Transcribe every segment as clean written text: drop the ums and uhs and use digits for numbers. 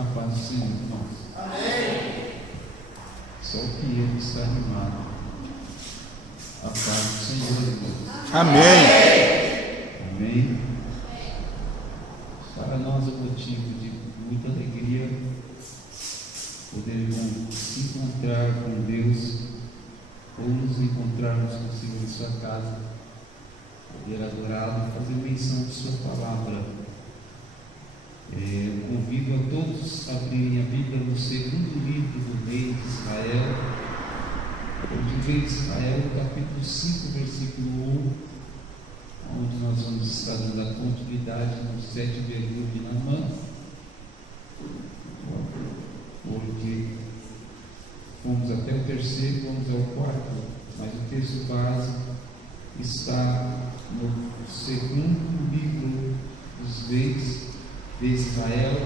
A paz do Senhor, irmãos. Amém. Só o Pierre está animado. A paz do Senhor, irmãos. Amém. Amém. Para nós é motivo de muita alegria podermos se encontrar com Deus ou nos encontrarmos com o Senhor em sua casa, poder adorá-lo e fazer menção de sua palavra. Convido a todos a abrirem a Bíblia no segundo livro do rei de Israel, o rei de Israel, capítulo 5, versículo 1, onde nós vamos estar dando a continuidade nos 7 vergulhos de Naamã, porque fomos até o terceiro, vamos ao quarto, mas o texto base está no segundo livro dos reis de Israel,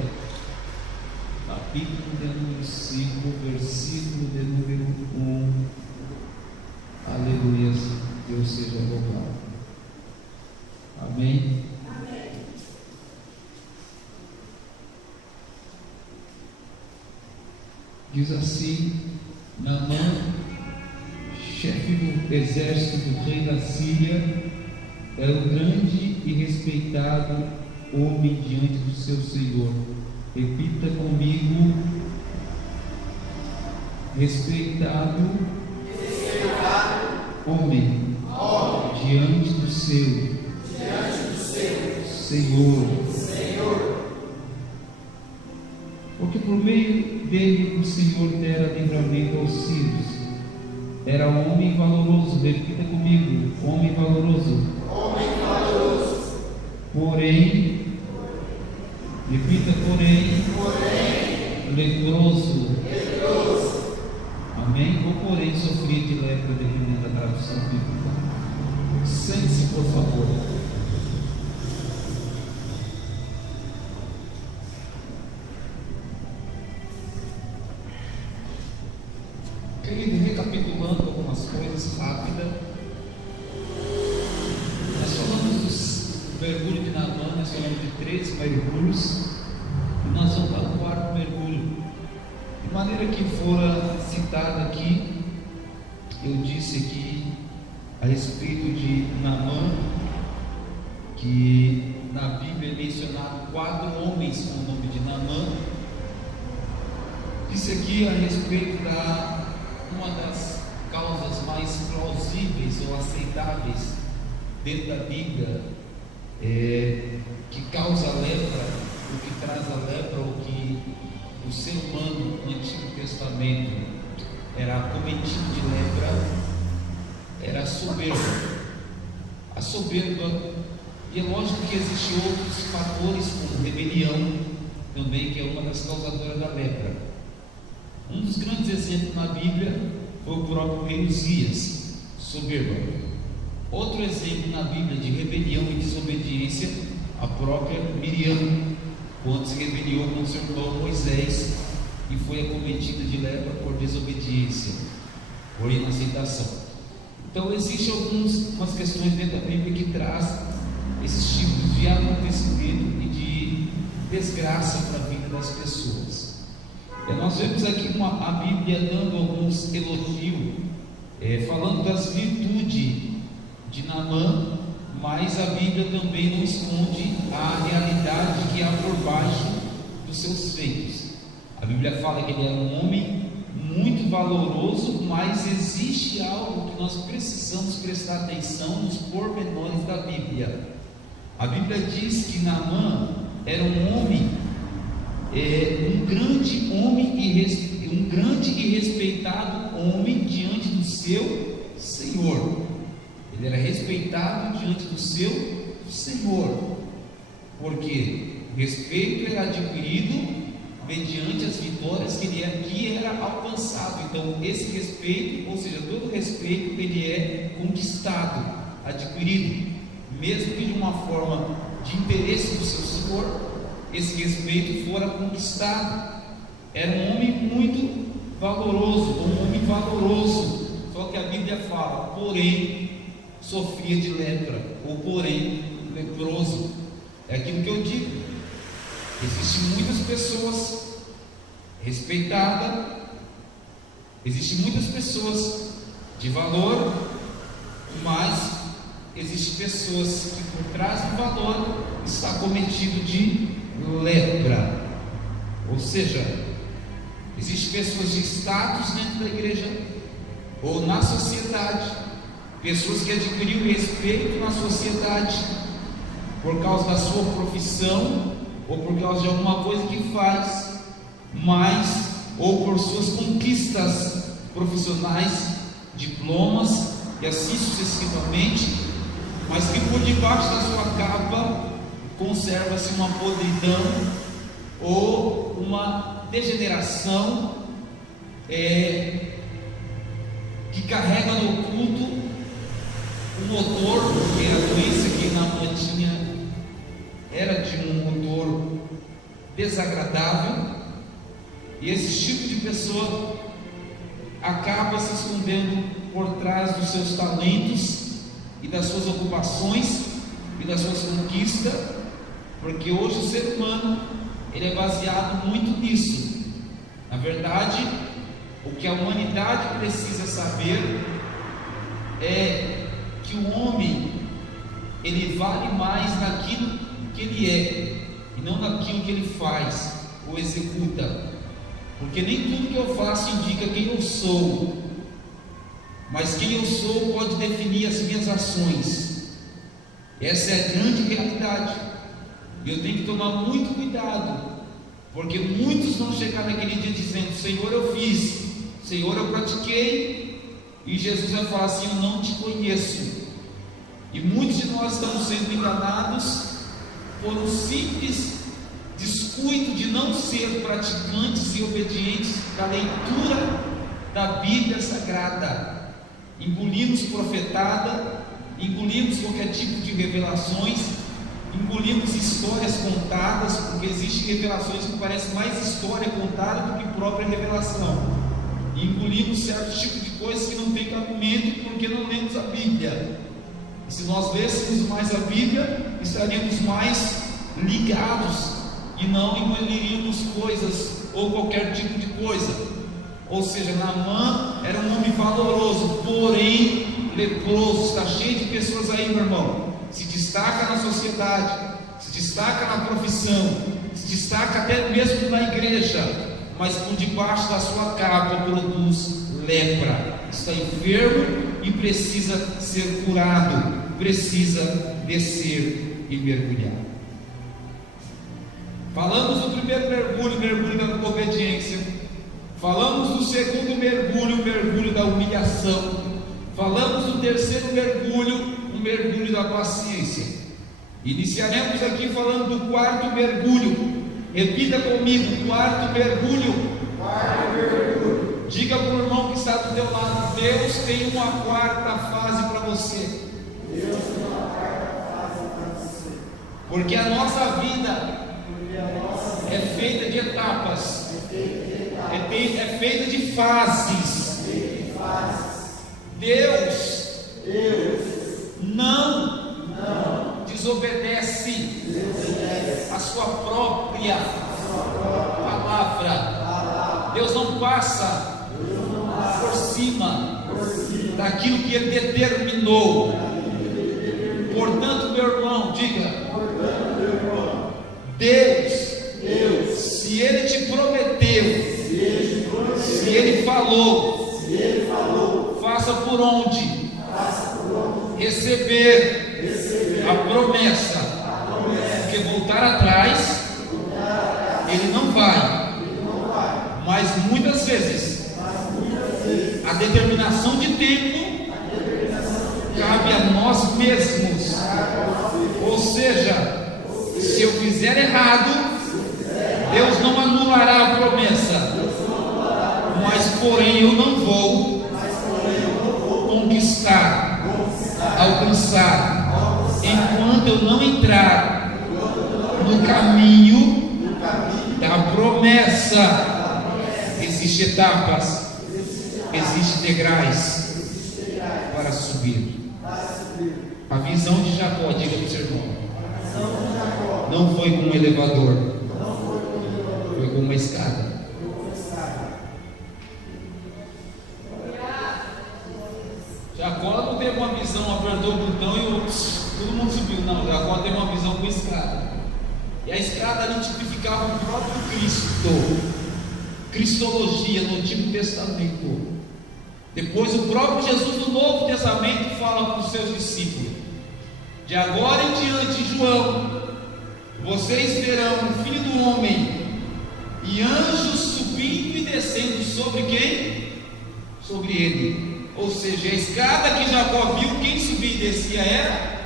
capítulo de número 5, versículo de número 1. Aleluia, Deus seja louvado. Amém. Amém. Diz assim: Naamã, chefe do exército do rei da Síria, era um grande e respeitado homem diante do seu Senhor. Repita comigo: respeitado homem diante do seu Senhor. Porque por meio dele o Senhor dera livramento aos sírios. Era um homem valoroso. Repita comigo: homem valoroso. Porém, repita, porém, leproso. Amém? Ou porém sofria de lepra, dependendo da tradução bíblica. Sente-se, por favor. Querido, recapitulando algumas coisas rápidas, nós falamos dos mergulhos de Naamã, nós falamos de 3 mergulhos, e nós vamos para o 4º mergulho. De maneira que fora citado aqui, eu disse aqui a respeito de Naamã, que na Bíblia é mencionado 4 homens com o nome de Naamã. Disse aqui a respeito da uma das causas mais plausíveis ou aceitáveis dentro da Bíblia, que causa a lepra, o que traz a lepra, o que o ser humano no Antigo Testamento era acometido de lepra, era a soberba. A soberba, e é lógico que existem outros fatores, como rebelião, também, que é uma das causadoras da lepra. Um dos grandes exemplos na Bíblia foi o próprio rei Uzias, soberba. Outro exemplo na Bíblia de rebelião e desobediência, a própria Miriam, quando se rebeliou com seu irmão Moisés e foi acometida de lepra por desobediência, por inaceitação. Então existem algumas questões dentro da Bíblia que traz esses tipos de acontecimento e de desgraça para a vida das pessoas. Nós vemos aqui a Bíblia dando alguns elogios, falando das virtudes de Naamã, mas a Bíblia também não esconde a realidade que há por baixo dos seus feitos. A Bíblia fala que ele era um homem muito valoroso, mas existe algo que nós precisamos prestar atenção nos pormenores da Bíblia. A Bíblia diz que Naamã era um homem, um grande e respeitado homem diante do seu Senhor. Ele era respeitado diante do seu Senhor, porque o respeito era adquirido mediante as vitórias que era alcançado. Então esse respeito, ou seja, todo respeito, ele é conquistado, adquirido, mesmo que de uma forma de interesse do seu Senhor. Esse respeito fora conquistado. Era um homem muito valoroso, só que a Bíblia fala, porém sofria de lepra, ou porém leproso. É aquilo que eu digo. Existem muitas pessoas respeitada. Existem muitas pessoas de valor, mas existem pessoas que por trás do valor está cometido de lepra. Ou seja, existem pessoas de status dentro da igreja ou na sociedade, pessoas que adquiriram respeito na sociedade por causa da sua profissão ou por causa de alguma coisa que faz, mas ou por suas conquistas profissionais, diplomas e assim sucessivamente, mas que por debaixo da sua capa conserva-se uma podridão ou uma degeneração que carrega no oculto um odor, porque a doença que Naamã tinha era de um odor desagradável, e esse tipo de pessoa acaba se escondendo por trás dos seus talentos e das suas ocupações e das suas conquistas, porque hoje o ser humano ele é baseado muito nisso. Na verdade, o que a humanidade precisa saber é que o homem ele vale mais naquilo que ele é e não naquilo que ele faz ou executa, porque nem tudo que eu faço indica quem eu sou, mas quem eu sou pode definir as minhas ações. Essa é a grande realidade, e eu tenho que tomar muito cuidado, porque muitos vão chegar naquele dia dizendo: Senhor, eu fiz, Senhor, eu pratiquei, e Jesus vai falar assim: eu não te conheço. E muitos de nós estamos sendo enganados por um simples descuido de não ser praticantes e obedientes da leitura da Bíblia Sagrada. Engolimos profetada, engolimos qualquer tipo de revelações, engolimos histórias contadas, porque existem revelações que parecem mais história contada do que própria revelação, e engolimos certos tipos de coisas que não tem cabimento porque não lemos a Bíblia. E se nós lêssemos mais a Bíblia, estaríamos mais ligados e não engoliríamos coisas ou qualquer tipo de coisa. Ou seja, Naamã era um homem valoroso, porém leproso. Está cheio de pessoas aí, meu irmão, se destaca na sociedade, se destaca na profissão, se destaca até mesmo na igreja, mas por debaixo da sua capa produz lepra, está enfermo e precisa ser curado, precisa descer e mergulhar. Falamos do primeiro mergulho, mergulho da obediência. Falamos do segundo mergulho, o mergulho da humilhação. Falamos do terceiro mergulho, o mergulho da paciência. Iniciaremos aqui falando do quarto mergulho. Repita comigo: quarto mergulho. Quarto mergulho. Diga para o irmão que está do teu lado: Deus tem uma quarta fase para você. Deus tem uma quarta fase para você. Porque a nossa vida é feita de etapas. É feita de fases. Deus não desobedece a sua própria palavra. Deus não passa por cima daquilo que Ele determinou. Portanto, meu irmão, diga: Deus, se Ele te prometeu, se Ele falou, faça por onde receber a promessa, porque voltar atrás Ele não vai. Mas muitas vezes a determinação de tempo cabe a nós mesmos. Ou seja, se eu fizer errado, Deus não anulará a promessa, mas porém eu não vou conquistar, alcançar, enquanto eu não entrar no caminho da promessa. Existem etapas, existem degraus para subir. A visão de Jacó, diga para o seu irmão, não foi com um elevador, foi com uma escada. ali tipificava o próprio Cristo, cristologia no Antigo Testamento. Depois o próprio Jesus no Novo Testamento fala para os seus discípulos: de agora em diante, João, vocês verão o Filho do Homem e anjos subindo e descendo sobre quem? Sobre ele. Ou seja, a escada que Jacó viu, quem subia e descia era?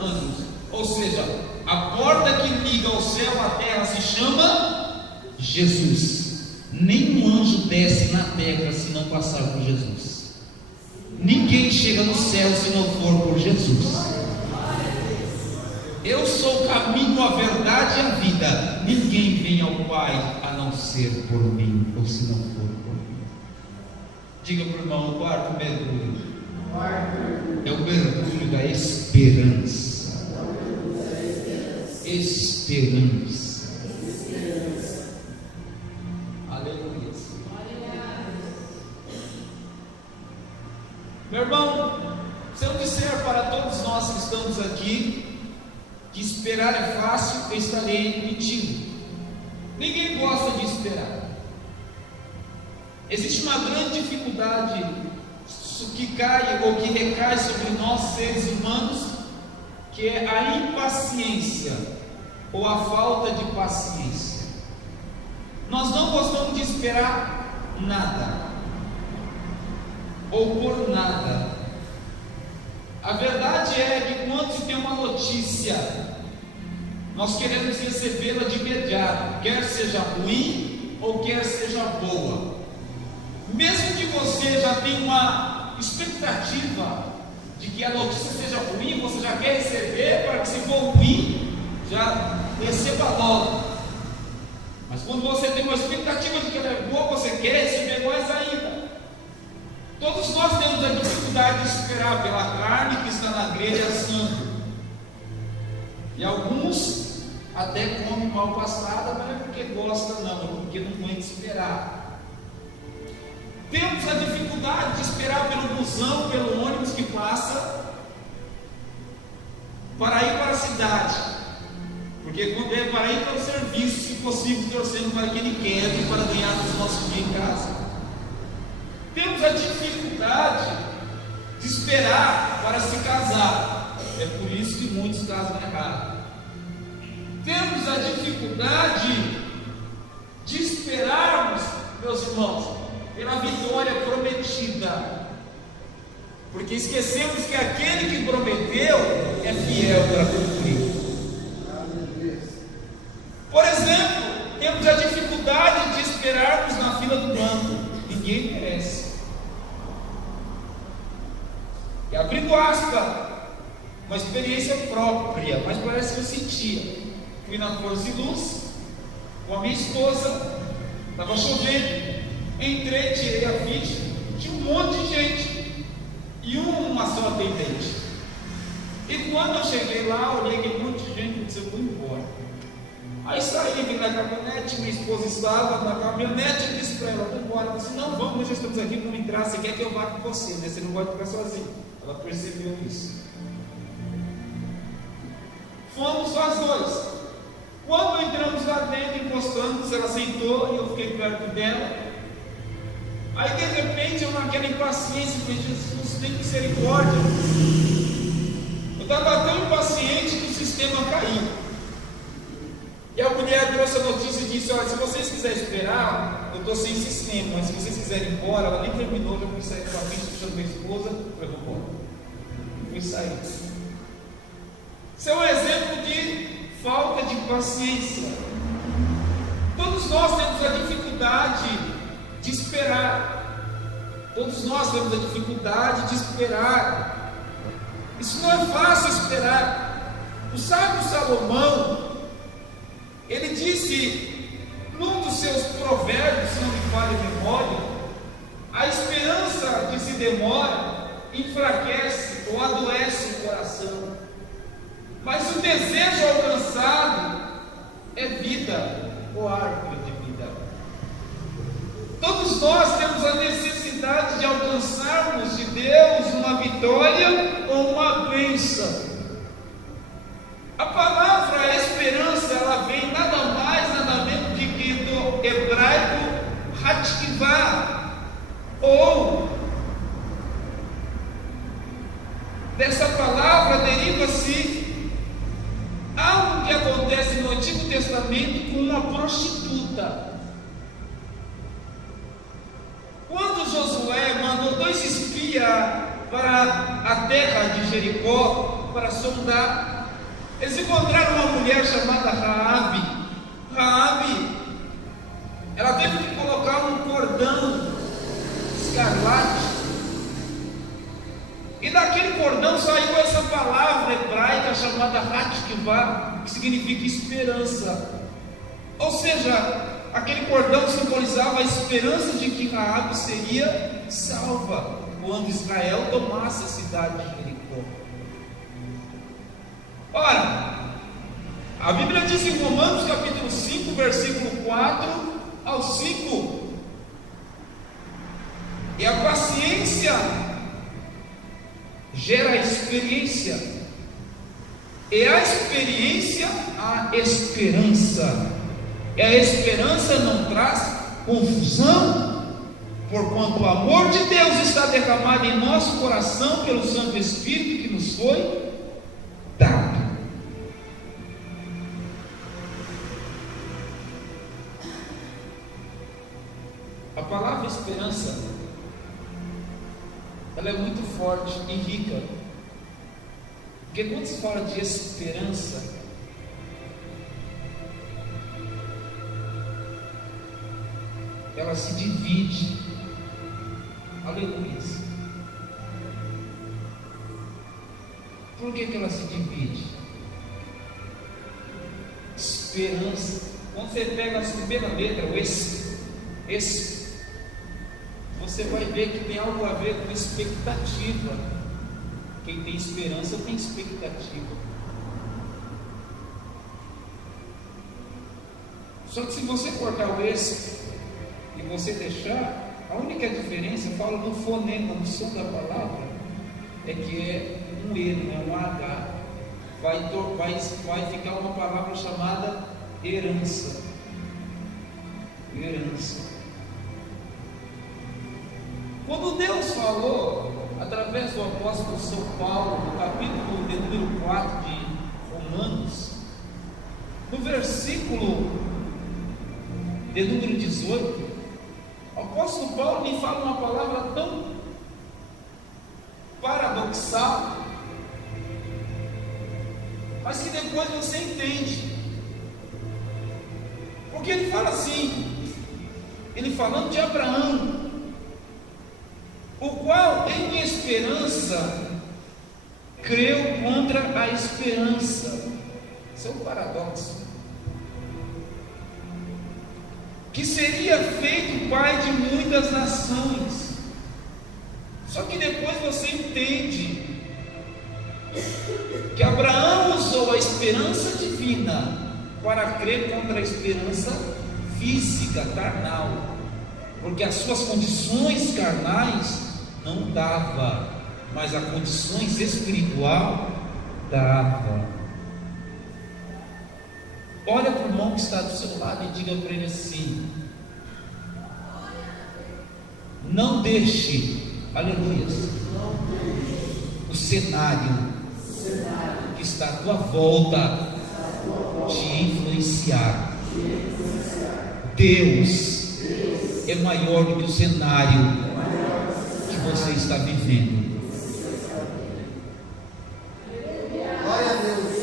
Anjos. Ou seja, a porta que liga o céu à terra se chama Jesus. Nenhum anjo desce na terra se não passar por Jesus. Ninguém chega no céu se não for por Jesus. Eu sou o caminho, a verdade e a vida. Ninguém vem ao Pai a não ser por mim, ou se não for por mim. Diga para o irmão: o quarto mergulho é o mergulho da esperança. Esperança. Aleluia. Meu irmão, se eu disser para todos nós que estamos aqui que esperar é fácil, eu estarei mentindo. Ninguém gosta de esperar. Existe uma grande dificuldade que cai ou que recai sobre nós, seres humanos, que é a impaciência ou a falta de paciência. Nós não gostamos de esperar nada ou por nada. A verdade é que quando se tem uma notícia, nós queremos recebê-la de imediato, quer seja ruim ou quer seja boa. Mesmo que você já tenha uma expectativa de que a notícia seja ruim, você já quer receber para que, se for ruim, já receba logo. Mas quando você tem uma expectativa de que ela é boa, você quer receber mais ainda. Todos nós temos a dificuldade de esperar pela carne que está na grelha assando. E alguns até comem mal passada, mas não é porque gosta não, é porque não aguenta esperar. Temos a dificuldade de esperar pelo busão, pelo ônibus que passa para ir para a cidade, porque quando é para ir para o serviço, se possível, torcendo para que ele quebre para ganhar o nosso dia em casa. Temos a dificuldade de esperar para se casar, é por isso que muitos casam errado. Temos a dificuldade de esperarmos, meus irmãos, pela vitória prometida, porque esquecemos que aquele que prometeu é fiel para cumprir. Por exemplo, temos a dificuldade de esperarmos na fila do banco. Ninguém merece. E abrindo aspas, uma experiência própria, mas parece que eu sentia. Fui na Força e Luz com a minha esposa, estava chovendo. Entrei, tirei a ficha, tinha um monte de gente e uma só atendente. E quando eu cheguei lá, olhei aquele monte de gente e disse: eu vou embora. Aí saí, vim na caminhonete, minha esposa estava na caminhonete e disse para ela: vou embora. Ela disse: não, vamos, nós já estamos aqui, vamos entrar, você quer que eu vá com você, né? Você não pode ficar sozinho. Ela percebeu isso. Fomos nós dois. Quando entramos lá dentro, encostamos, ela sentou e eu fiquei perto dela. Aí de repente eu, naquela impaciência, falei: Jesus, tem misericórdia. Eu estava tão impaciente que o sistema caiu. E a mulher trouxe a notícia e disse: olha, se vocês quiserem esperar, eu estou sem sistema, mas se vocês quiserem ir embora, ela nem terminou, já fui sair com a frente, puxando minha esposa, eu vou embora. Fui sair. Isso é um exemplo de falta de paciência. Todos nós temos a dificuldade de esperar. Todos nós temos a dificuldade de esperar. Isso não é fácil esperar. O sábio Salomão, ele disse num dos seus provérbios, se não me falha a memória: a esperança que se demora enfraquece ou adoece o coração, mas o desejo alcançado é vida ou árvore de vida. Todos nós temos a necessidade de alcançarmos de Deus uma vitória ou uma bênção. A palavra esperança, ela vem nada casamento com uma prostituta. Quando Josué mandou 2 espias para a terra de Jericó para sondar, eles encontraram uma mulher chamada Raabe. Raabe, ela teve que colocar um cordão escarlate, e daquele cordão saiu essa palavra hebraica chamada Hatikvá, que significa esperança. Ou seja, aquele cordão simbolizava a esperança de que Raabe seria salva quando Israel tomasse a cidade de Jericó. Ora, a Bíblia diz em Romanos capítulo 5, versículo 4 ao 5: e a paciência gera a experiência, e a experiência a esperança, e a esperança não traz confusão, porquanto o amor de Deus está derramado em nosso coração pelo Santo Espírito que nos foi dado. A palavra esperança, ela é muito forte e rica, porque quando se fala de esperança, ela se divide. Aleluia. Por que ela se divide? Esperança. Quando você pega a primeira letra, o você vai ver que tem algo a ver com expectativa. Quem tem esperança tem expectativa. Só que se você cortar o e você deixar, a única diferença, eu falo no fonema, no som da palavra, é que é um E, não é um H. Vai ficar uma palavra chamada herança. Herança. Quando Deus falou, através do apóstolo São Paulo, no capítulo de número 4 de Romanos, no versículo de número 18, o apóstolo Paulo me fala uma palavra tão paradoxal, mas que depois você entende, porque ele fala assim, ele falando de Abraão, o qual em esperança creu contra a esperança. Isso é um paradoxo. Que seria feito pai de muitas nações. Só que depois você entende que Abraão usou a esperança divina para crer contra a esperança física, carnal, porque as suas condições carnais não dava, mas as condições espiritual dava. Olha para o irmão que está do seu lado e diga para ele assim: não deixe, aleluia, o cenário que está à tua volta te influenciar. Deus é maior do que o cenário que você está vivendo. Glória a Deus.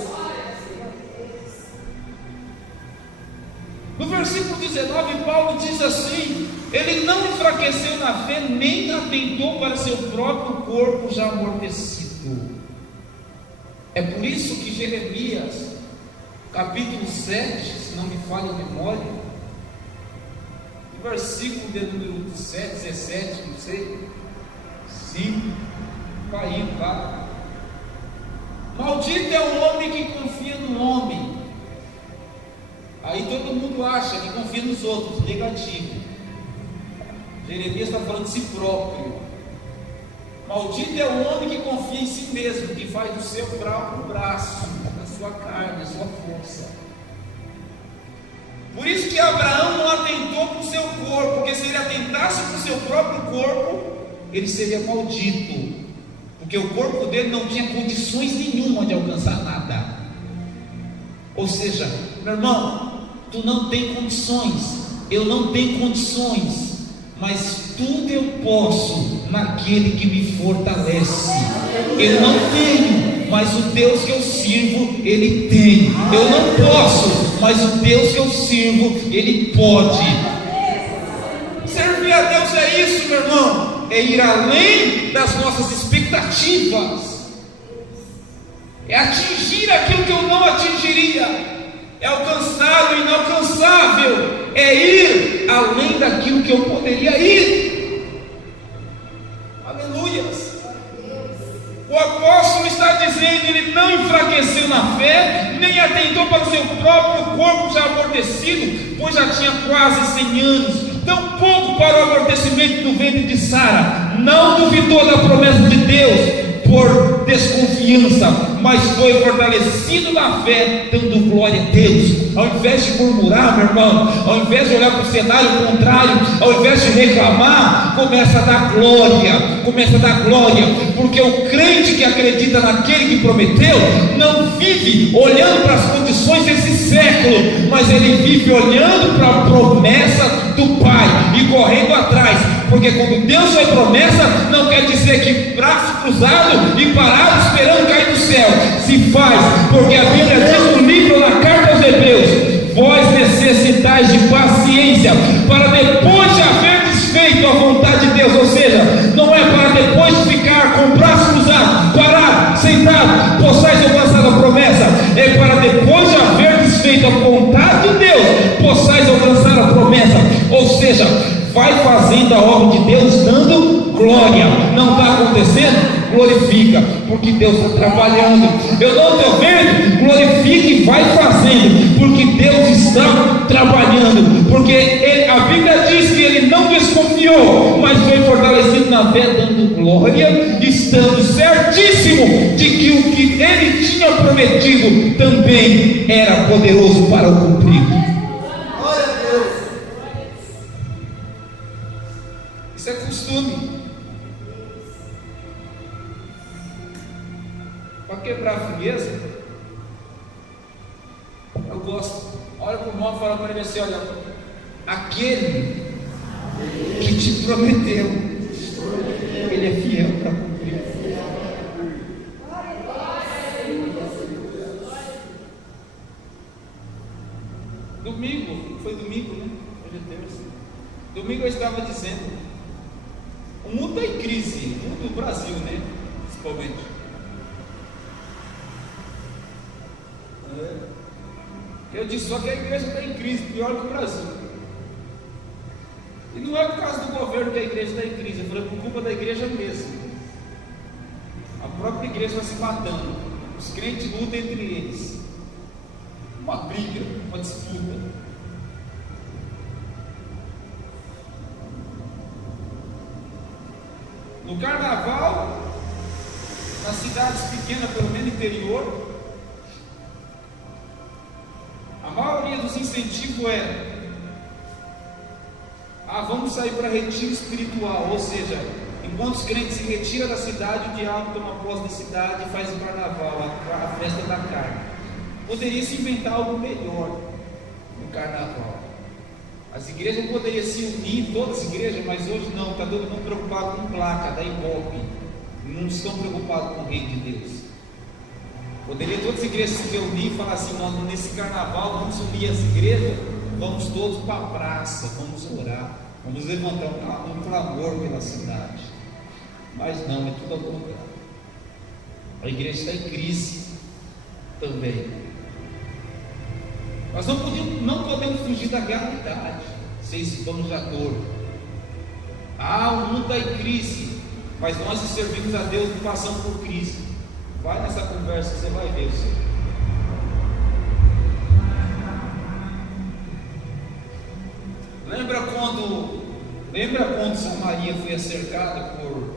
No versículo 19, Paulo diz assim: ele não enfraqueceu na fé, nem atentou para seu próprio corpo já amortecido. É por isso que Jeremias, capítulo 7, se não me falha a memória, versículo de número 7, 17, não sei, 5, caiu, tá? Maldito é o homem que confia no homem. Aí todo mundo acha que confia nos outros, negativo. Jeremias está falando de si próprio. Maldito é o homem que confia em si mesmo, que faz do seu próprio braço, da sua carne, da sua força. Por isso que Abraão não atentou para o seu corpo, porque se ele atentasse para o seu próprio corpo, ele seria maldito, porque o corpo dele não tinha condições nenhuma de alcançar nada. Ou seja, meu irmão, tu não tem condições, eu não tenho condições, mas tudo eu posso naquele que me fortalece. Eu não tenho, mas o Deus que eu sirvo, Ele tem. Eu não posso, mas o Deus que eu sirvo, Ele pode. Servir a Deus é isso, meu irmão, é ir além das nossas expectativas, é atingir aquilo que eu não atingiria, é alcançar o inalcançável, é ir além daquilo que eu poderia ir. Aleluias. O apóstolo está dizendo, ele não enfraqueceu na fé, nem atentou para o seu próprio corpo já amortecido, pois já tinha quase 100 anos, tampouco para o amortecimento do ventre de Sara. Não duvidou da promessa de Deus por desconfiança, mas foi fortalecido na fé, dando glória a Deus. Ao invés de murmurar, meu irmão, ao invés de olhar para o cenário contrário, ao invés de reclamar, começa a dar glória, porque o crente que acredita naquele que prometeu, não vive olhando para as condições desse século, mas ele vive olhando para a promessa do Pai e correndo atrás, porque quando Deus faz promessa, não quer dizer que braço cruzado e parado esperando cair do céu. Se faz, porque a Bíblia diz no livro, na carta aos Hebreus: vós necessitais de paciência, para depois de haver desfeito a vontade de Deus. Ou seja, não é para depois de ficar com o braço cruzado, parado, sentado, possais alcançar a promessa, é para depois de haver desfeito a vontade de Deus, possais alcançar a promessa. Ou seja, vai fazendo a obra de Deus dando glória. Não está acontecendo? Glorifica, porque Deus está trabalhando. Eu não estou vendo? Glorifica e vai fazendo, porque Deus está trabalhando. Porque a Bíblia diz que ele não desconfiou, mas foi fortalecido na fé, dando glória, estando certíssimo de que o que ele tinha prometido também era poderoso para o cumprir. Glória a Deus. Isso é costume. Para quebrar a frieza, eu gosto. Olha para o irmão e fala para ele assim: olha, aquele que te prometeu, ele é fiel para cumprir. Domingo, foi domingo, né? Hoje é terça. Domingo eu estava dizendo, o mundo está em crise, o mundo do Brasil, né? Principalmente. Eu disse só que a igreja está em crise, pior que o Brasil. E não é por causa do governo que a igreja está em crise, eu falei por culpa da igreja mesmo. A própria igreja vai se matando, os crentes lutam entre eles, uma briga, uma disputa. No carnaval, nas cidades pequenas, pelo menos interior, a maioria dos incentivos vamos sair para retiro espiritual, ou seja, enquanto os crentes se retiram da cidade, o diabo toma posse da cidade e faz o carnaval, a festa da carne. Poderia se inventar algo melhor no carnaval. As igrejas poderiam se unir, todas as igrejas, mas hoje não, está todo mundo preocupado com placa, da Ibope, não estão preocupados com o reino de Deus. Poderia todas as igrejas se reunir e falar assim: nós, nesse carnaval, vamos unir as igrejas, vamos todos para a praça, vamos orar, vamos levantar um clamor pela cidade. Mas não, é tudo ao contrário. A igreja está em crise também. Nós não podemos fugir da realidade, ser esbanjador. O mundo está em crise, mas nós que servimos a Deus não passamos por crise. Vai nessa conversa, você vai ver. Lembra quando Samaria foi cercada por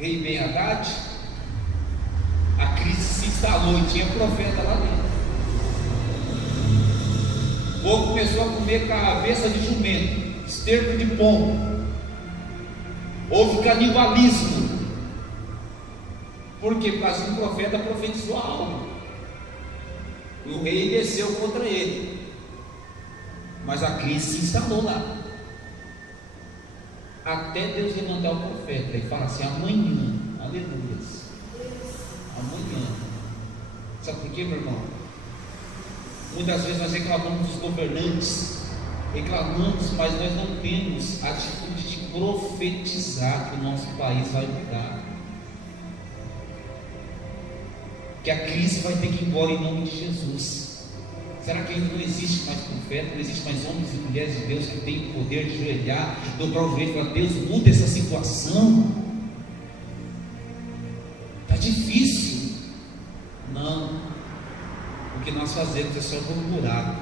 rei Ben-Hadad? A crise se instalou e tinha profeta lá dentro. O povo começou a comer cabeça de jumento, esterco de pombo. Houve canibalismo. Por quê? Por causa que o profeta profetizou algo. E o rei desceu contra ele. Mas a crise se instalou lá. Até Deus levantar o profeta e falar assim: amanhã, aleluia, amanhã. Sabe por quê, meu irmão? Muitas vezes nós reclamamos dos governantes, reclamamos, mas nós não temos a atitude de profetizar que o nosso país vai mudar, que a crise vai ter que ir embora em nome de Jesus. Será que ainda não existe mais profeta, não existe mais homens e mulheres de Deus que têm o poder de ajoelhar, dobrar o joelho e falar: Deus, muda essa situação? Está difícil. Não, o que nós fazemos é só murmurar.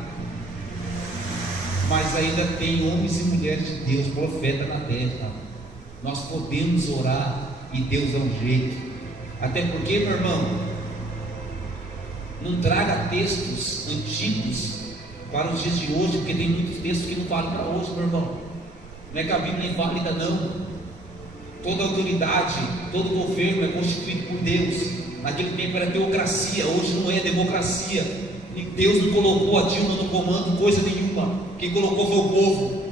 Mas ainda tem homens e mulheres de Deus, profeta na terra. Nós podemos orar e Deus dá um jeito. Até porque, meu irmão, não traga textos antigos para os dias de hoje, porque tem muitos textos que não valem para hoje, meu irmão. Não é que a Bíblia é inválida, não. Toda autoridade, todo governo é constituído por Deus. Naquele tempo era teocracia, hoje não é democracia. E Deus não colocou a Dilma no comando coisa nenhuma. Quem colocou foi o povo.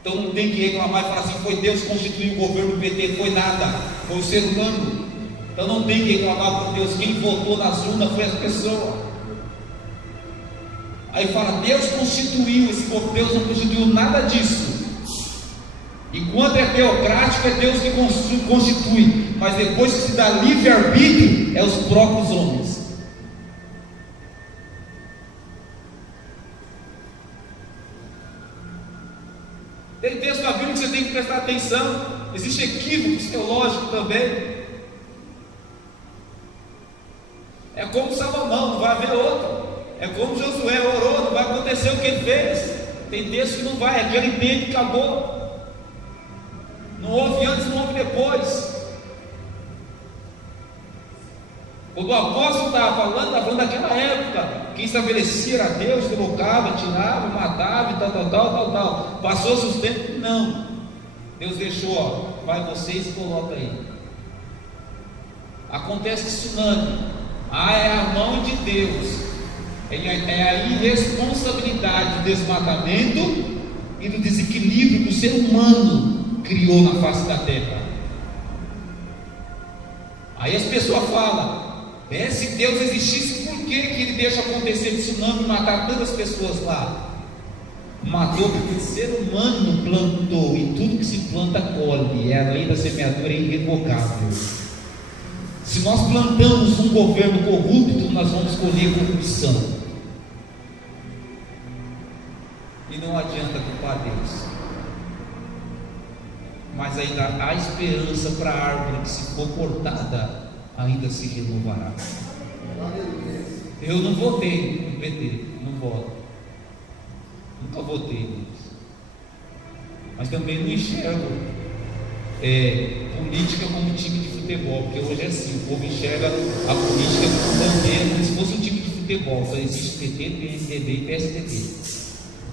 Então não tem que reclamar e falar assim: foi Deus que constituiu o governo PT. Foi nada, foi o ser humano. Então não tem que reclamar por Deus. Quem votou nas urnas foi as pessoas. Aí fala: Deus constituiu esse povo. Deus não constituiu nada disso. Enquanto é teocrático, é Deus que constitui. Mas depois que se dá livre-arbítrio, é os próprios homens. Tem texto na Bíblia que você tem que prestar atenção. Existe equívocos teológicos também. É como Salomão, não vai haver outro. É como Josué orou, não vai acontecer o que ele fez. Tem texto que não vai, aquele tempo acabou. Não houve antes, não houve depois. Quando o apóstolo estava falando daquela época. Quem estabelecia era Deus, colocava, tirava, matava e tal. Passou-se os tempos? Não. Deus deixou, ó, vai vocês e coloca aí. Acontece tsunami. É a mão de Deus. É a irresponsabilidade do desmatamento e do desequilíbrio que o ser humano criou na face da terra. Aí as pessoas falam: se Deus existisse, por que ele deixa acontecer tsunami e matar tantas pessoas lá? Matou porque o ser humano plantou, e tudo que se planta colhe. É a lei da semeadura, é irrevogável. Se nós plantamos um governo corrupto, nós vamos colher corrupção. E não adianta culpar Deus. Mas ainda há esperança para a árvore que, se for cortada, ainda se renovará. Eu não votei no PT, não voto. Nunca votei nisso. Mas também não enxergo política como time de futebol, porque hoje é assim: o povo enxerga a política como bandeira, como se fosse um time de futebol. Só existe PT, PSDB e PSDB.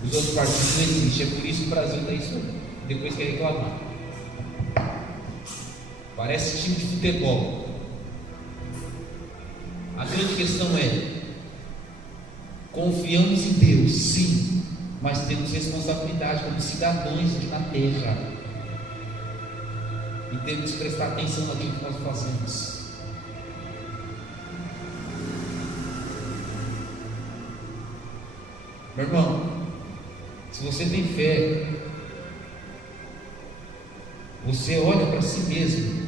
Os outros partidos não existem. É por isso que o Brasil está isso aí. Depois quer reclamar. Parece time de futebol. A grande questão é: confiamos em Deus, sim, mas temos responsabilidade como cidadãos na terra. E temos que prestar atenção naquilo que nós fazemos. Meu irmão, se você tem fé, você olha para si mesmo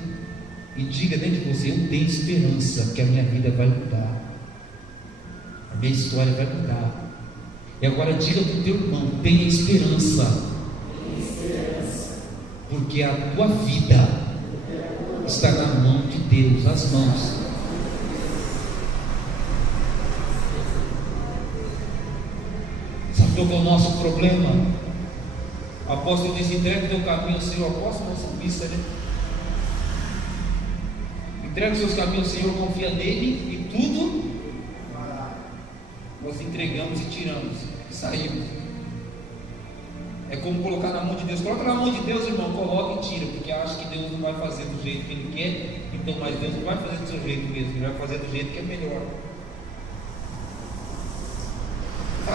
e diga dentro de você: eu tenho esperança que a minha vida vai mudar, a minha história vai mudar. E agora diga para o teu irmão: tenha esperança. Porque a tua vida está na mão de Deus, nas mãos. Sabe qual é o nosso problema? O apóstolo diz: entrega o teu caminho ao Senhor. O apóstolo não é salmista, né? Entrega os seus caminhos ao Senhor, confia nele, e tudo nós entregamos e tiramos e saímos. É como colocar na mão de Deus. Coloca na mão de Deus, irmão, coloca e tira, porque acha que Deus não vai fazer do jeito que Ele quer. Então, mas Deus não vai fazer do seu jeito mesmo, Ele vai fazer do jeito que é melhor.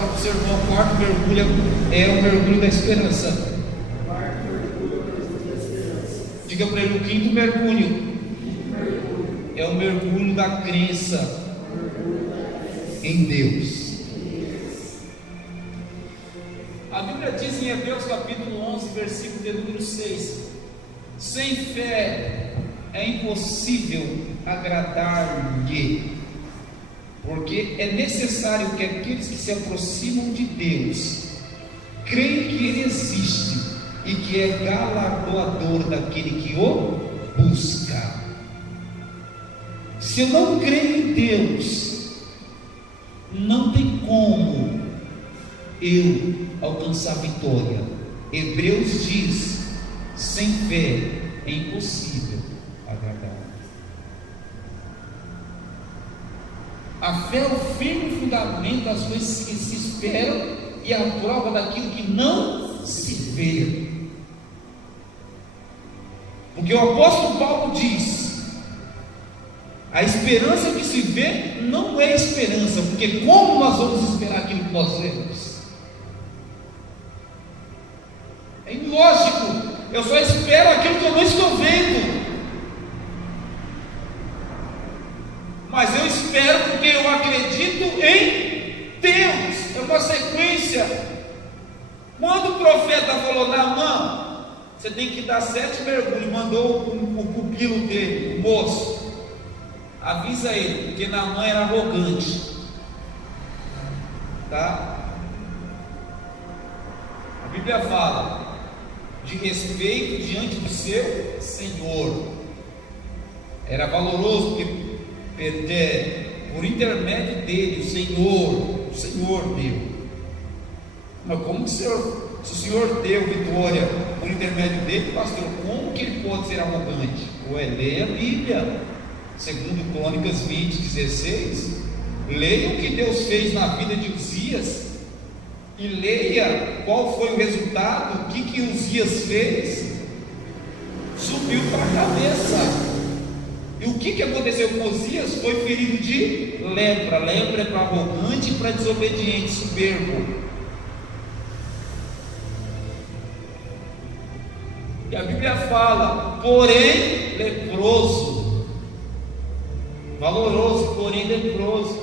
Fala para o seu irmão, o quarto mergulho é o mergulho da esperança. Diga para ele, o quinto mergulho é o mergulho da crença em Deus. A Bíblia diz em Hebreus capítulo 11, versículo de número 6: sem fé é impossível agradar-lhe, porque é necessário que aqueles que se aproximam de Deus creem que Ele existe e que é galardoador daquele que o busca. Se eu não creio em Deus, não tem como eu alcançar vitória. Hebreus diz: sem fé é impossível agradar. A fé é o firme fundamento das coisas que se esperam e a prova daquilo que não se vê. Porque o apóstolo Paulo diz: a esperança que se vê não é esperança, porque como nós vamos esperar aquilo que nós vemos? É ilógico. Eu só espero aquilo que eu não estou vendo. Mas eu espero porque eu acredito em Deus. É uma sequência. Quando o profeta falou: Naamã, você tem que dar 7 mergulhos, mandou o pupilo dele, o moço, avisa ele, porque Naamã era arrogante, tá? A Bíblia fala de respeito diante do seu Senhor. Era valoroso porque por intermédio dele, o Senhor deu. Mas como que se o Senhor deu vitória por intermédio dele, pastor, como que ele pode ser arrogante? Leia a Bíblia, segundo Crônicas 20, 16. Leia o que Deus fez na vida de Uzias e leia qual foi o resultado, o que Uzias fez. Subiu para a cabeça. E o que aconteceu com Uzias? Foi ferido de lepra. Lepra é para arrogante e para desobediente, soberbo. E a Bíblia fala, porém leproso, valoroso, porém leproso.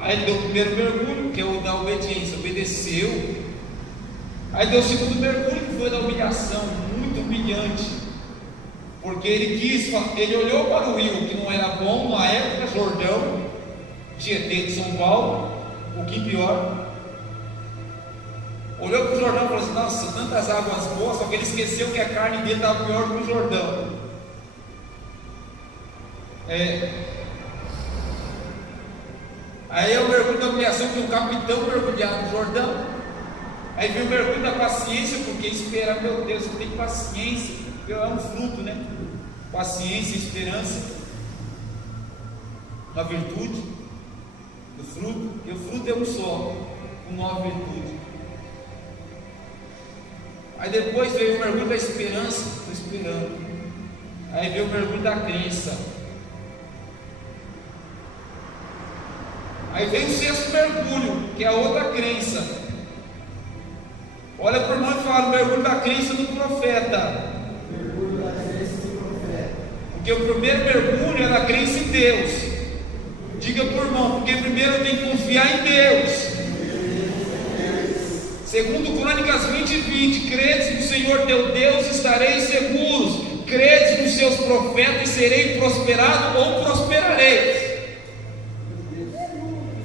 Aí ele deu o primeiro mergulho, que é o da obediência, obedeceu. Aí deu o segundo mergulho, que foi da humilhação, muito humilhante, porque ele olhou para o rio, que não era bom na época, Jordão, Tietê de São Paulo, um pouquinho pior. Olhou para o Jordão e falou assim: nossa, tantas águas boas, só que ele esqueceu que a carne dele estava pior que o Jordão. Aí é o mergulho da humilhação, que o capitão mergulhado no Jordão. Aí vem o mergulho da paciência, porque espera, meu Deus, você tem paciência, é um fruto, né? Paciência, esperança, uma virtude, o fruto, e o fruto é um só, uma virtude. Aí depois veio o mergulho da esperança, estou esperando. Aí veio o mergulho da crença. Aí vem o 6º mergulho, que é a outra crença. Olha para o irmão e fala: o mergulho da crença do profeta. Mergulho da crença do profeta. Porque o primeiro mergulho era a crença em Deus. Diga para o irmão, porque primeiro eu tenho que confiar em Deus. Segundo Crônicas 20, credes no Senhor teu Deus, estareis seguros. Credes nos seus profetas e serei prosperado ou prosperareis.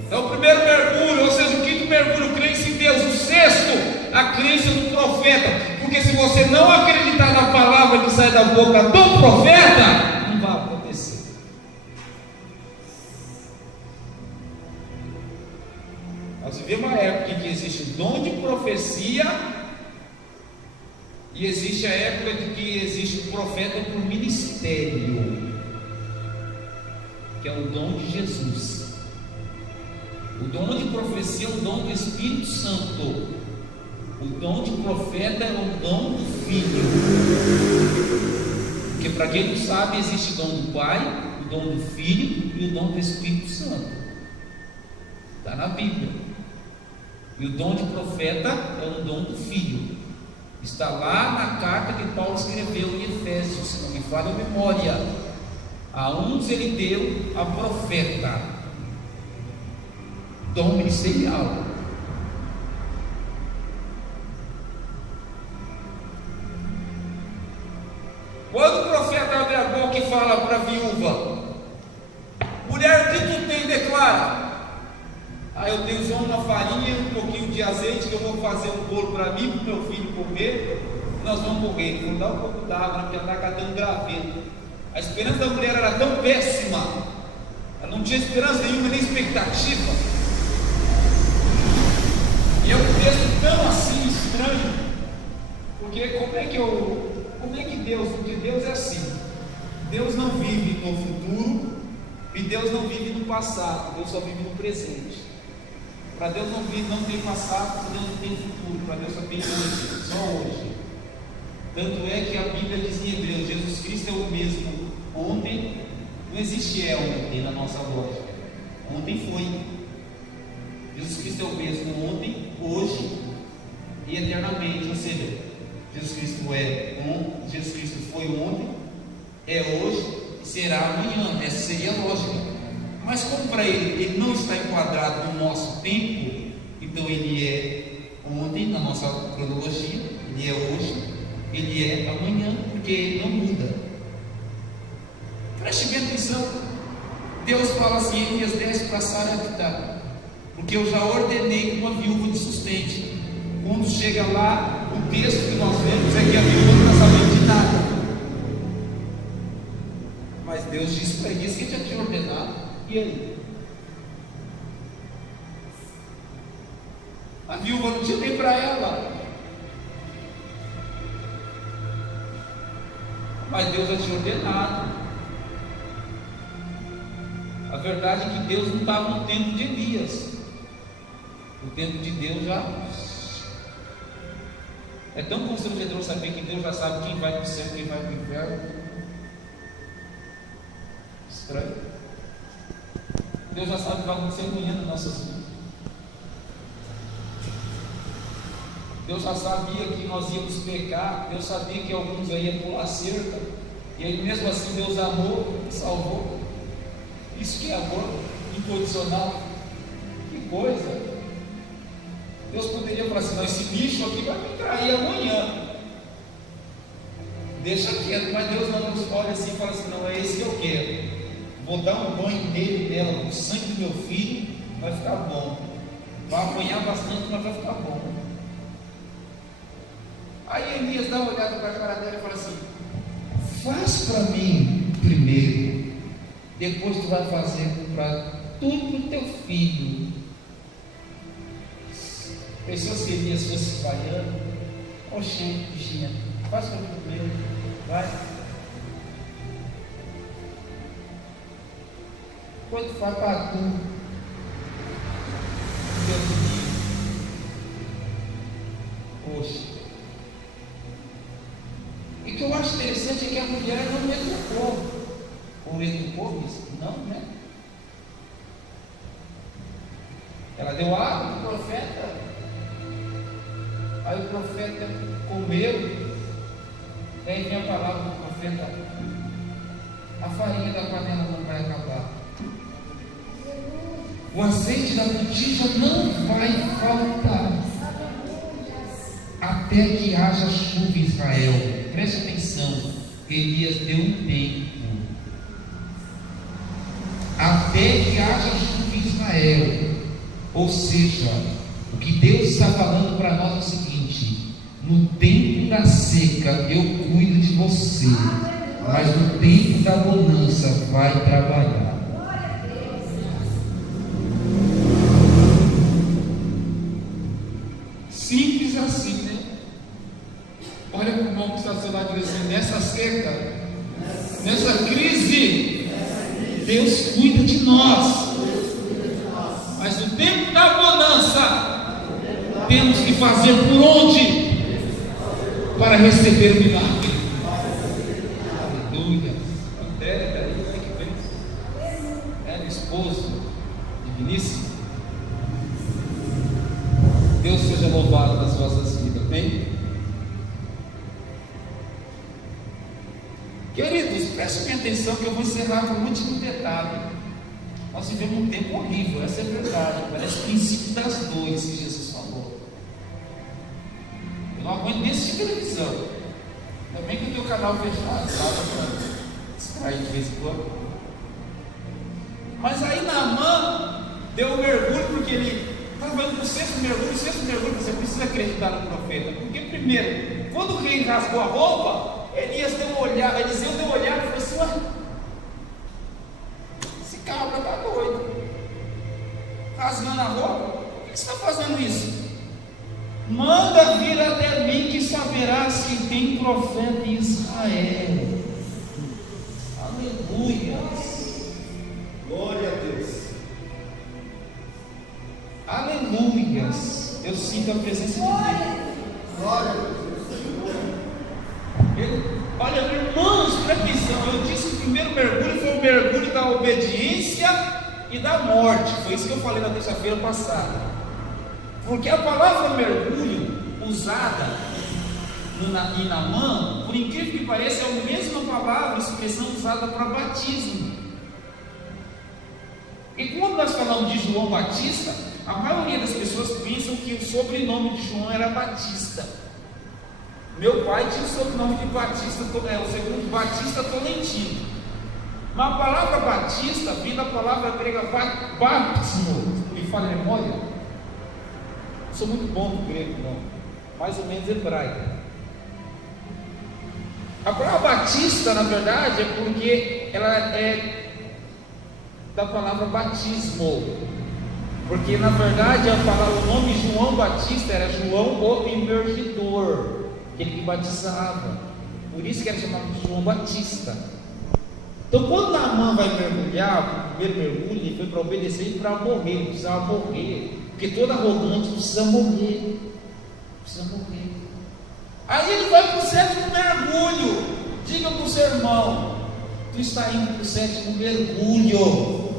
Então o primeiro mergulho, ou seja, o 5º mergulho, crença em Deus. O 6º, a crença do profeta. Porque se você não acreditar na palavra que sai da boca do profeta, não vai acontecer. Nós vivemos uma época em que existe o dom de profecia e existe a época de que existe o profeta por ministério, que é o dom de Jesus. O dom de profecia é o dom do Espírito Santo. O dom de profeta é o dom do Filho. Porque para quem não sabe, existe o dom do Pai, o dom do Filho e o dom do Espírito Santo. Está na Bíblia. E o dom de profeta é um dom do Filho. Está lá na carta que Paulo escreveu em Efésios, se não me falha a memória. A uns ele deu a profeta, dom ministerial. Quando o profeta abre a boca e fala para a viúva: mulher, o que tu tem? Declara. Eu tenho só uma farinha, um pouquinho de azeite, que eu vou fazer um bolo para mim, para o meu filho comer. Nós vamos morrer. Vou dar um pouco d'água, porque ela está catando graveto. A esperança da mulher era tão péssima, ela não tinha esperança nenhuma, nem expectativa. E é um texto tão assim estranho, porque como é que Deus, porque Deus é assim, Deus não vive no futuro e Deus não vive no passado, Deus só vive no presente. Para Deus não tem passado, para Deus não tem futuro, para Deus só tem hoje, só hoje. Tanto é que a Bíblia diz em Hebreus: Jesus Cristo é o mesmo ontem. Não existe ontem na nossa lógica. Ontem foi. Jesus Cristo é o mesmo ontem, hoje e eternamente. Ou seja, Jesus Cristo foi ontem, é hoje e será amanhã. Essa seria a lógica. Mas como para ele não está enquadrado no nosso tempo, então ele é ontem na nossa cronologia, ele é hoje, ele é amanhã, porque ele não muda. Preste bem atenção. Deus fala assim: Elias, desce para Sarepta, porque eu já ordenei uma viúva de sustente. Quando chega lá, o texto que nós vemos é que a viúva não está sabendo de nada. Mas Deus disse para Elias que ele já tinha ordenado. E aí? A viúva não tinha nem para ela. Mas Deus já tinha ordenado. A verdade é que Deus não estava no tempo de Elias. O tempo de Deus já é tão constrangedor saber que Deus já sabe quem vai para o céu e quem vai para o inferno. Estranho. Deus já sabe o que vai acontecer amanhã nas nossas vidas. Deus já sabia que nós íamos pecar. Deus sabia que alguns aí iam pular cerca. E aí mesmo assim Deus amou e salvou. Isso que é amor incondicional. Que coisa. Deus poderia falar assim: não, esse bicho aqui vai me trair amanhã. Deixa quieto. Mas Deus não nos olha assim e fala assim: não, é esse que eu quero. Vou dar um banho nele, dela, com o sangue do meu filho, vai ficar bom. Vai apanhar bastante, mas vai ficar bom. Aí Elias dá uma olhada para a cara dela e fala assim: faz para mim primeiro, depois tu vai fazer para tudo para o teu filho. Pensou se Elias fosse falhando? Oxê, bichinha, faz para mim primeiro, vai. Quando faz para tu, teu filho. Oxe. E o que eu acho interessante é que a mulher não educou. Ou educou isso? Não, né? Ela deu água para o profeta. Aí o profeta comeu. Daí vem a palavra do profeta: a farinha da panela não vai acabar. O azeite da botija não vai faltar até que haja chuva em Israel. Preste atenção, Elias deu um tempo. Até que haja chuva em Israel. Ou seja, o que Deus está falando para nós é o seguinte: no tempo da seca eu cuido de você, mas no tempo da bonança vai trabalhar. Simples assim, né? Olha para o irmão que está ao seu lado e diz assim: nessa seca, nessa crise, Deus cuida de nós. Mas no tempo da bonança, temos que fazer por onde? Para receber o milagre. Aleluia. Peraí, que bênção. Era esposo de Vinícius. atenção que eu vou encerrar com o último detalhe. Nós vivemos um tempo horrível, essa é a verdade. Parece o princípio das dores que Jesus falou. Eu não aguento nem assistir televisão. Ainda bem que eu tenho o canal fechado, para distrair de vez em quando. Mas aí Naamã deu um mergulho, porque ele estava indo para o sexto mergulho, você precisa acreditar no profeta. Porque primeiro, quando o rei rasgou a roupa, Eliseu deu uma olhada e falou assim: ué, esse cabra está doido, rasgando a roupa, por que você está fazendo isso? Manda vir até mim, que saberás que tem profeta em Israel. Aleluia, Glória a Deus. Aleluias. Eu sinto a presença de Deus. Glória a Deus. Olha, irmãos, presta atenção. Eu disse que o primeiro mergulho foi o mergulho da obediência e da morte. Foi isso que eu falei na terça-feira passada. Porque a palavra mergulho usada em Naamã, por incrível que pareça, é a mesma palavra, expressão usada para batismo. E quando nós falamos de João Batista, a maioria das pessoas pensam que o sobrenome de João era Batista. Meu pai tinha o sobrenome de Batista, o segundo Batista Tolentino. Mas a palavra Batista vem da palavra grega baptismo. Me fala a memória? Não sou muito bom no grego, não. Mais ou menos hebraico. A palavra Batista, na verdade, é porque ela é da palavra batismo. Porque na verdade o nome João Batista era João o Imergidor, aquele que batizava. Por isso que era chamado de João Batista. Então quando Naamã vai mergulhar, o primeiro mergulho, ele foi para obedecer e para morrer. Ele precisava morrer, porque todo arrogante precisa morrer. Aí ele vai para o sétimo mergulho. Diga para o seu irmão: tu está indo para o sétimo mergulho.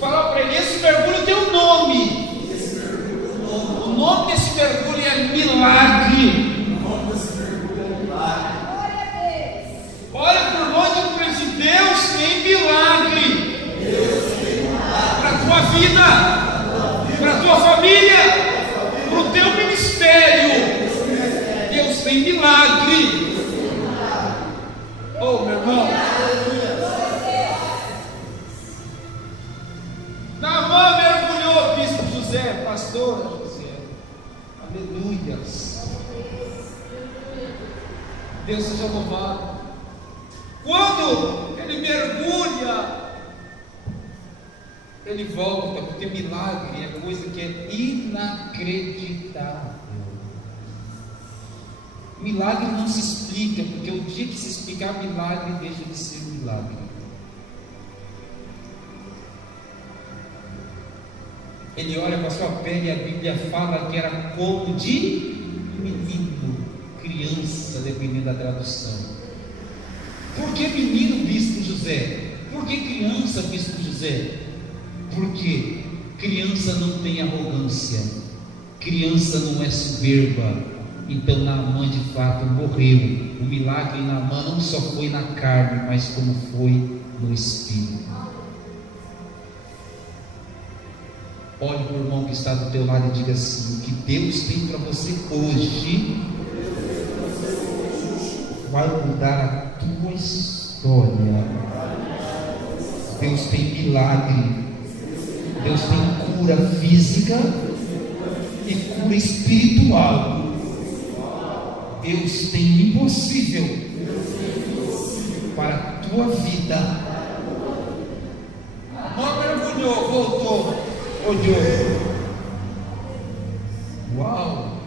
Fala para ele: esse mergulho tem um nome. O nome desse mergulho é milagre. Olha por longe e diz: Deus tem milagre para a tua vida, para a tua família, para o teu ministério. Deus tem milagre. Oh, meu irmão, Naamã mergulhou, bispo José, pastor José. Aleluias. Deus seja louvado. Quando ele mergulha, ele volta, porque milagre é coisa que é inacreditável. Milagre não se explica, porque o dia que se explicar milagre, deixa de ser milagre. Ele olha para a sua pele e a Bíblia fala que era como de menino, criança, dependendo da tradução. Por que menino, bispo José? Por que criança, bispo José? Porque criança não tem arrogância, criança não é soberba. Então Naamã de fato morreu. O milagre em Naamã não só foi na carne, mas como foi no espírito. Olhe para o irmão que está do teu lado e diga assim: o que Deus tem para você hoje vai mudar a tua história. Deus tem milagre, Deus tem cura física e cura espiritual. Deus tem impossível para a tua vida. Não mergulhou, voltou. Uau!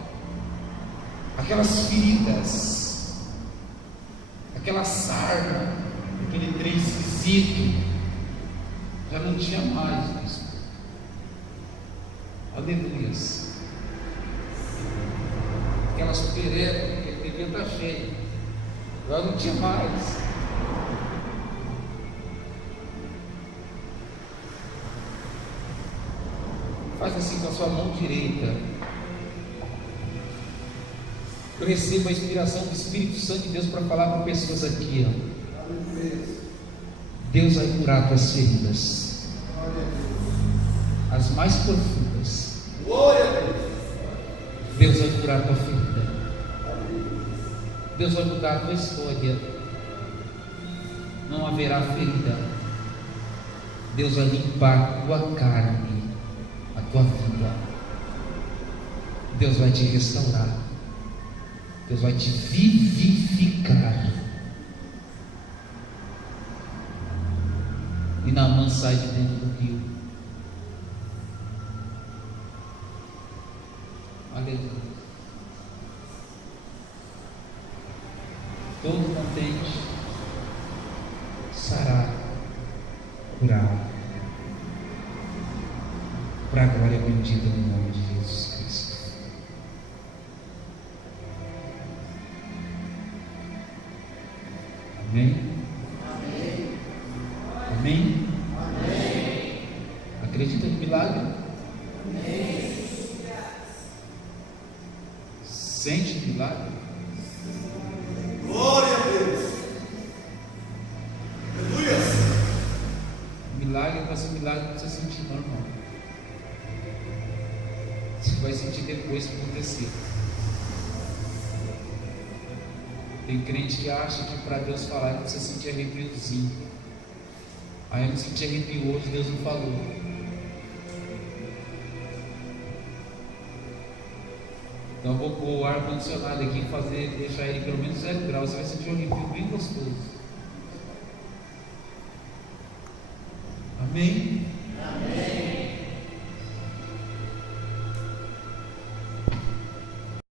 Aquelas feridas, aquela sarna, aquele trem esquisito, já não tinha mais isso. Aleluias. Aquelas perecas, que devia estar cheia, já não tinha mais. Faz assim com a sua mão direita. Eu recebo a inspiração do Espírito Santo de Deus para falar para pessoas aqui, ó. Deus vai curar tuas feridas, as mais profundas. Glória a Deus. Deus vai curar tua ferida. Deus vai mudar a tua história. Não haverá ferida. Deus vai limpar a tua carne, a tua vida. Deus vai te restaurar. Deus vai te vivificar. E Naamã sai de dentro do rio. Aleluia. Todo contente, sarado, curado, para a glória bendita no nome de Jesus Cristo. Amém? Amém? Amém? Amém. Acredita no milagre? Amém. Sente o milagre? Glória a Deus. Aleluia. Milagre vai ser milagre que você sentir normal. Você vai sentir depois que acontecer. Tem crente que acha que para Deus falar que você sentir arrepiozinho. Aí eu não senti arrepio hoje, Deus não falou. Então eu vou pôr o ar condicionado aqui e deixar ele pelo menos 0 graus. Você vai sentir um arrepio bem gostoso. Amém?